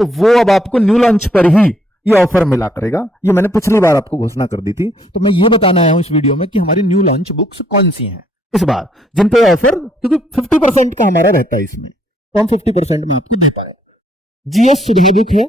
तो वो अब आपको न्यू लॉन्च पर ही ये ऑफर मिला करेगा। ये मैंने पिछली बार आपको घोषणा कर दी थी, तो मैं ये बताना आया हूं इस वीडियो में कि हमारी न्यू लॉन्च बुक्स कौन सी हैं इस बार, जिन पे ऑफर, क्योंकि 50% का हमारा रहता है इसमें, तो हम 50% में आपको दे पाए। जीएस सुधा बुक है,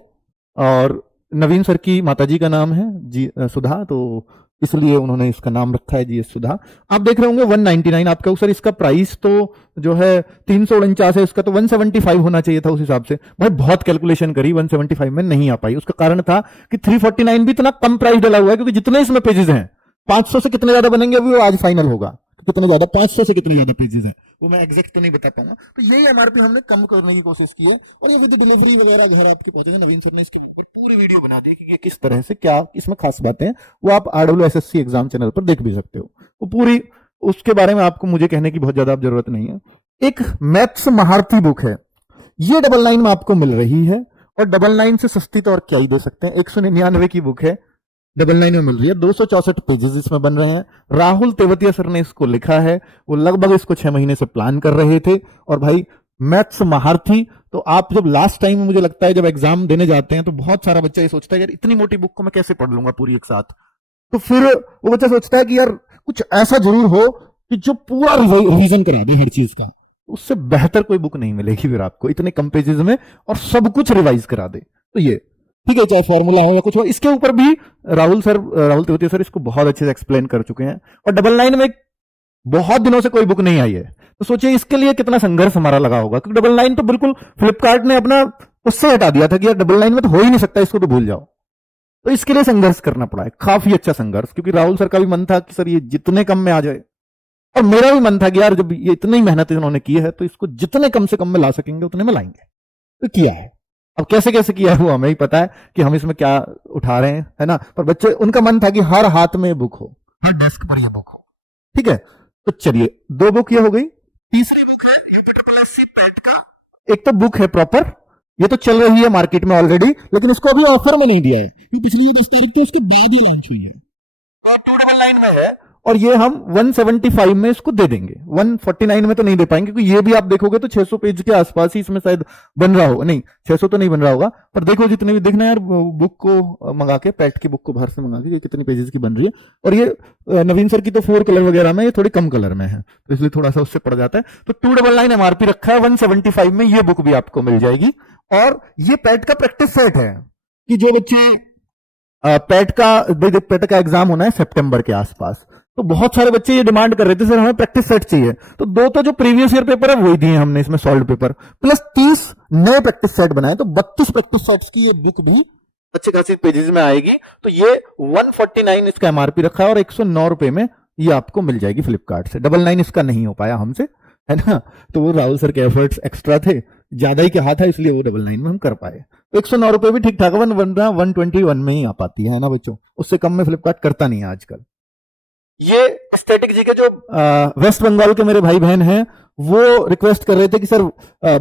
और नवीन सर की माताजी का नाम है जी सुधा, तो इसलिए उन्होंने इसका नाम रखा है जीएस सुधा। आप देख रहे होंगे 199 आपका, सर इसका प्राइस तो जो है 349 है, इसका तो 175 होना चाहिए था उस हिसाब से। भाई बहुत कैलकुलेशन करी, 175 में नहीं आ पाई। उसका कारण था कि 349 भी इतना कम प्राइस डाला हुआ है, क्योंकि जितने इसमें पेजेस हैं 500 से कितने ज्यादा बनेंगे अभी वो आज फाइनल होगा, कितने ज्यादा 500 से कितने ज्यादा पेजेस हैं वो मैं एग्जैक्ट तो नहीं बता पाऊंगा। तो यही एमआरपी हमने कम करने की कोशिश की है, और ये विद डिलीवरी वगैरह घर आपके पहुंचे। नवीन सर ने इसके ऊपर पूरी वीडियो बना दी कि ये किस तरह से, क्या इसमें खास बातें हैं, वो आप RWSSC एग्जाम चैनल पर देख भी सकते हो। वो पूरी, उसके बारे में आपको मुझे कहने की बहुत ज्यादा जरूरत नहीं है। एक मैथ्स महारथी बुक है, ये 99 में आपको मिल रही है, और 99 से सस्ती तो और क्या ही दे सकते हैं। 199 की बुक है, 99 में मिल रही है। 264 पेजेस इसमें बन रहे हैं। राहुल तेवतिया सर ने इसको लिखा है, वो लगभग इसको 6 महीने से प्लान कर रहे थे। और भाई मैथ्स महारथी, तो आप जब लास्ट टाइम मुझे लगता है जब एग्जाम देने जाते हैं तो बहुत सारा बच्चा ये सोचता है यार इतनी मोटी बुक को मैं कैसे पढ़ लूंगा पूरी एक साथ। तो फिर वो बच्चा सोचता है कि यार कुछ ऐसा जरूर हो कि जो पूरा रिवीजन करा दे हर चीज का। उससे बेहतर कोई बुक नहीं मिलेगी फिर आपको इतने कम पेजेस में, और सब कुछ रिवाइज करा दे। तो ये ठीक है, चाहे फॉर्मूला हो या कुछ हो, इसके ऊपर भी राहुल तेवतिया सर इसको बहुत अच्छे से एक्सप्लेन कर चुके हैं। और 99 में बहुत दिनों से कोई बुक नहीं आई है, तो सोचिए इसके लिए कितना संघर्ष हमारा लगा होगा, क्योंकि 99 तो बिल्कुल फ्लिपकार्ट ने अपना उससे हटा दिया था कि यार 99 में तो हो ही नहीं सकता, इसको तो भूल जाओ। तो इसके लिए संघर्ष करना पड़ा है, काफी अच्छा संघर्ष, क्योंकि राहुल सर का भी मन था कि सर ये जितने कम में आ जाए, और मेरा भी मन था कि यार जब ये इतनी मेहनत इन्होंने की है तो इसको जितने कम से कम में ला सकेंगे उतने में लाएंगे। तो किया है। अब कैसे कैसे किया है वो हमें ही पता है कि हम इसमें क्या उठा रहे हैं, है ना। पर बच्चे, उनका मन था कि हर हाथ में बुक हो, हर डेस्क पर ये बुक हो। ठीक है, तो चलिए 2 बुक ये हो गई। तीसरी बुक है SSC पैट का। एक तो बुक है प्रॉपर, ये तो चल रही है मार्केट में ऑलरेडी, लेकिन इसको अभी ऑफर में नहीं दिया है, पिछली 10 तारीख तो उसके बाद ही लॉन्च हुई है, और 299 में है। और ये हम 175 में इसको दे देंगे, 149 में तो नहीं दे पाएंगे, क्योंकि ये भी आप देखोगे तो 600 पेज के आसपास ही इसमें शायद बन रहा होगा। नहीं, 600 तो नहीं बन रहा होगा, पर देखो जितने भी देखना यार, बुक को मंगा के, पैट की बुक को बाहर से मंगा के, ये कितनी पेजेस की बन रही है। और ये नवीन सर की तो 4 कलर वगैरह में, ये थोड़ी कम कलर में है, तो इसलिए थोड़ा सा उससे पड़ जाता है। तो 299 एमआरपी रखा है, 175 में ये बुक भी आपको मिल जाएगी। और ये पैट का प्रैक्टिस सेट है कि जो बच्चे पैट का एग्जाम होना है सितंबर के आसपास, तो बहुत सारे बच्चे ये डिमांड कर रहे थे सर हमें प्रैक्टिस सेट चाहिए। तो 2 तो जो प्रीवियस ईयर पेपर है वही दिए हमने इसमें, सॉल्व पेपर प्लस 30 नए प्रैक्टिस सेट बनाए, तो 32 प्रैक्टिस सेट्स की ये बुक भी अच्छे खासे पेजेस में आएगी। तो ये 149 इसका एमआरपी रखा है, और 109 रुपए में ये आपको मिल जाएगी फ्लिपकार्ट से। 99 इसका नहीं हो पाया हमसे, है ना, तो वो राहुल सर के एफर्ट्स एक्स्ट्रा थे, ज्यादा ही कहा था, इसलिए वो 99 में हम कर पाए। 109 रुपए भी ठीक ठाक, 121 में ही आ पाती है ना बच्चों, उससे कम में फ्लिपकार्ट करता नहीं है आजकल। ये स्टैटिक जी के जो वेस्ट बंगाल के मेरे भाई बहन हैं, वो रिक्वेस्ट कर रहे थे कि सर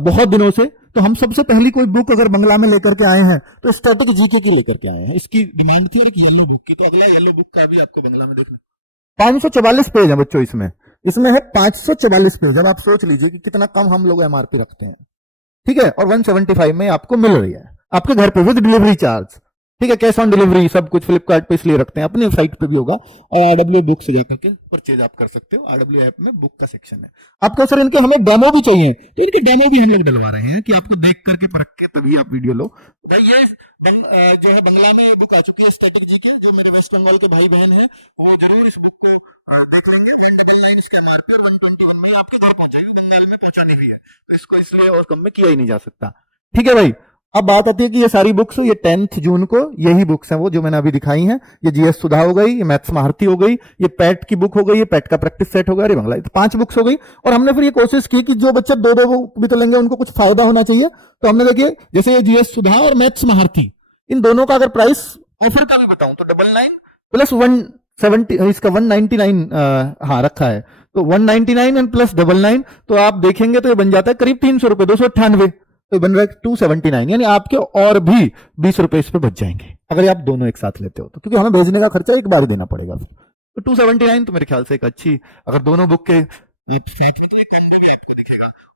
बहुत दिनों से, तो हम सबसे पहली कोई बुक अगर बंगला में लेकर के आए हैं तो स्टैटिक जीके की लेकर के आए हैं। इसकी डिमांड थी, और एक येलो बुक की, तो अगला येलो बुक का भी आपको बंगला में देखना। 544 पेज है बच्चों इसमें है 544 पेज। अब आप सोच लीजिए कि कितना कम हम लोग एमआरपी रखते हैं। ठीक है, और 175 में आपको मिल रही है आपके घर पे विद डिलीवरी चार्ज। ठीक है, कैश ऑन डिलीवरी सब कुछ फ्लिपकार्ट पे इसलिए रखते हैं, अपनी वेबसाइट पे भी होगा, और RW बुक से जाकर के परचेज आप कर सकते हो। RW ऐप में बुक का सेक्शन है। आपका सर इनके हमें डेमो भी चाहिए, तो इनके डेमो भी हम लोग डलवा रहे हैं कि आपको देख करके परख के तभी आप वीडियो लो। भाई ये जो है बंगला में बुक आ चुकी है स्टैटिक जी की, जो मेरे वेस्ट बंगाल के भाई बहन है वो जरूर इस बुक को देख लेंगे। 199 इसका एमआरपी और 121 में आपके घर पहुंचाएगी, बंगाल में पहुंचानी भी है, तो इसको इसलिए और कम में किया ही नहीं जा सकता। ठीक है भाई, अब बात आती है कि ये सारी बुक्स, ये 10 जून को यही बुक्स हैं वो जो मैंने अभी दिखाई हैं। ये जीएस सुधा हो गई, ये मैथ्स महारथी हो गई, ये पैट की बुक हो गई, ये पैट का प्रैक्टिस सेट हो गया, अरे बंगला, तो 5 बुक्स हो गई। और हमने फिर ये कोशिश की कि जो बच्चे 2-2 बुक भी तो लेंगे उनको कुछ फायदा होना चाहिए, तो हमने देखिए जैसे ये जीएस सुधा और मैथ्स महारथी, इन दोनों का अगर प्राइस ऑफर का भी बताऊं तो 99 प्लस 170, इसका 199 हाँ रखा है, तो 199 एंड प्लस 99, तो आप देखेंगे तो ये बन जाता है करीब 300 रुपए, 298, तो बन रहा है 279, यानी आपके और भी 20 रुपए इस पे बच जाएंगे अगर आप दोनों एक साथ लेते हो तो, क्योंकि हमें भेजने का खर्चा एक बार ही देना पड़ेगा फिर। तो 279 तो मेरे ख्याल से एक अच्छी, अगर दोनों बुक के दिखेगा,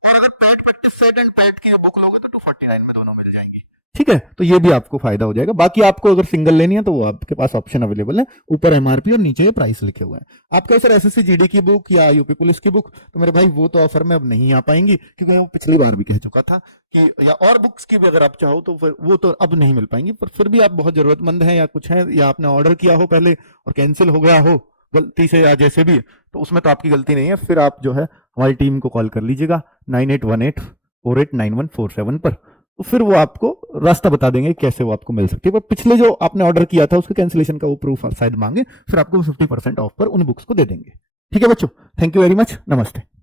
और अगर PAT practice set and PAT की बुक लोगे तो 249 में दोनों मिल जाएंगी। ठीक है, तो ये भी आपको फायदा हो जाएगा। बाकी आपको अगर सिंगल लेनी है तो वो आपके पास ऑप्शन अवेलेबल है, ऊपर एमआरपी और नीचे ये प्राइस लिखे हुए हैं। आप कहे सर एसएससी जीडी की बुक या यूपी पुलिस की बुक, तो मेरे भाई वो तो ऑफर में अब नहीं आ पाएंगी, क्योंकि वो पिछली बार भी कह चुका था कि, या और बुक्स की भी अगर आप चाहो तो फिर वो तो अब नहीं मिल पाएंगी, पर फिर भी आप बहुत जरूरतमंद हैं या कुछ है, या आपने ऑर्डर किया हो पहले और कैंसिल हो गया हो गलती से या जैसे भी, तो उसमें तो आपकी गलती नहीं है। फिर आप जो है हमारी टीम को कॉल कर लीजिएगा 9818489147 पर, तो फिर वो आपको रास्ता बता देंगे कैसे वो आपको मिल सकती है। पर पिछले जो आपने ऑर्डर किया था उसके कैंसिलेशन का वो प्रूफ शायद मांगे, फिर आपको 50% ऑफ पर उन बुक्स को दे देंगे। ठीक है बच्चों, थैंक यू वेरी मच, नमस्ते।